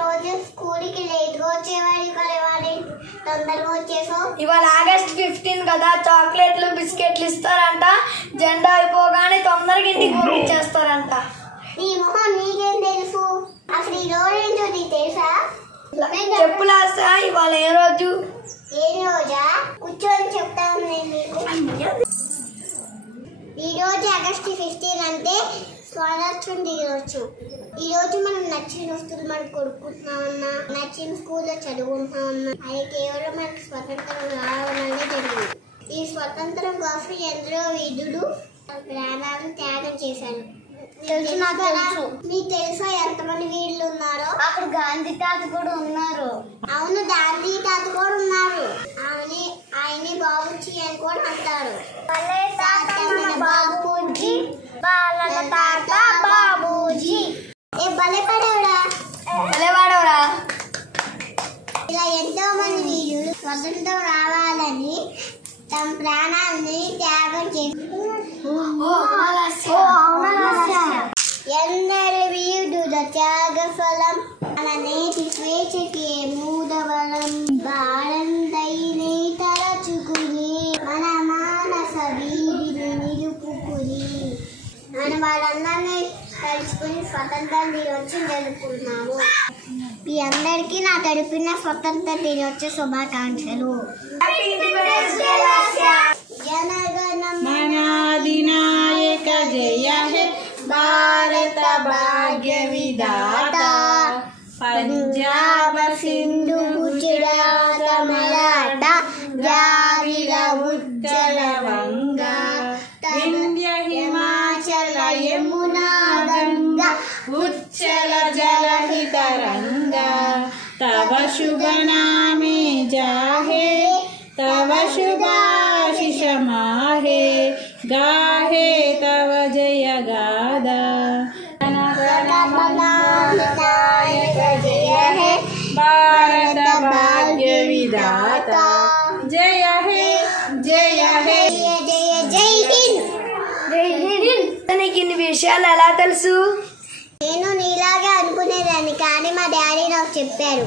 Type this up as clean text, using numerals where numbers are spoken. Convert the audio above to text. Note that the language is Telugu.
రోజు స్కూల్కి లేట్గా వచ్చేవాడి తొందరగా వచ్చేసావు. ఇవాళ ఆగస్ట్ 15 కదా, చాక్లెట్లు బిస్కెట్లు ఇస్తారంట. జెండా అయిపోగానే తొందరగా ఇంటికి పంపించేస్తారంట. నీ మొహం నీకేం తెలుసు? అసలు ఈ రోజు ఏంటో నీకు తెలుసా? చెప్పులాసా ఇవాళ ఏ రోజు? ఏ రోజా? కూర్చొని చెప్తాను నేను మీకు. ఈ రోజు ఆగస్ట్ 15 అంటే స్వాతంత్రం దినోత్సవం. ఈ రోజు మనం నచ్చిన వస్తువులు మనం కొనుక్కుంటున్నామన్నా, నచ్చిన స్కూల్లో చదువుకుంటున్నామన్నా, అది కేవలం మనకు స్వతంత్రం రావాలనే జరిగింది. ఈ స్వతంత్రం కోసం ఎందరో వీరులు ప్రాణాలను త్యాగం చేశారు. మీకు తెలుసా ఎంతమంది వీరులు ఉన్నారో? అక్కడ గాంధీ తాత కూడా ఉన్నారు. అవును, గాంధీ తాత కూడా ఉన్నారు. ఆయనే బాబుజీ అని కూడా అంటారు. బాబూజీ, బాలల తాత బాబూజీ. భలేవాడవరా. ఇలా ఎంతో మంది వీరులు స్వతంత్రం రావాలని తమ ప్రాణాలని త్యాగం చేశారు. ఎందరి వీరుల త్యాగ ఫలం మన నేటి స్వేచ్ఛకి మూడవలం. భారతైని తరచుకుని మన మానస వీధిని నిలుపుకుని మన వాళ్ళందరినీ తలుచుకుని స్వతంత్ర దినోత్సవం జరుపుకుంటున్నాము. మీ అందరికీ నా తరపున స్వతంత్ర దినోత్సవ శుభాకాంక్షలు. మన అధినాయక జయ హే భారత భాగ్య విధాత. పంజాబ సింధు గుజరాత మరాఠ ద్రావిడ ఉజ్జల వంగ వింధ్య హిమాచల యమునా గంగా ఉజ్జల జలహిత రంగ. తవ శుభ నామే జాహే तव शुभाशिष माहे गाहे तव जय गादा. नायक जय है भारत भाग्य विधाता. जय है जय है जय जय हिंद. నీకు ఇన్ని విషయాలు ఎలా తెలుసు? నేను నీలాగే అనుకునేదాన్ని, కానీ మా డాడీ నాకు చెప్పారు.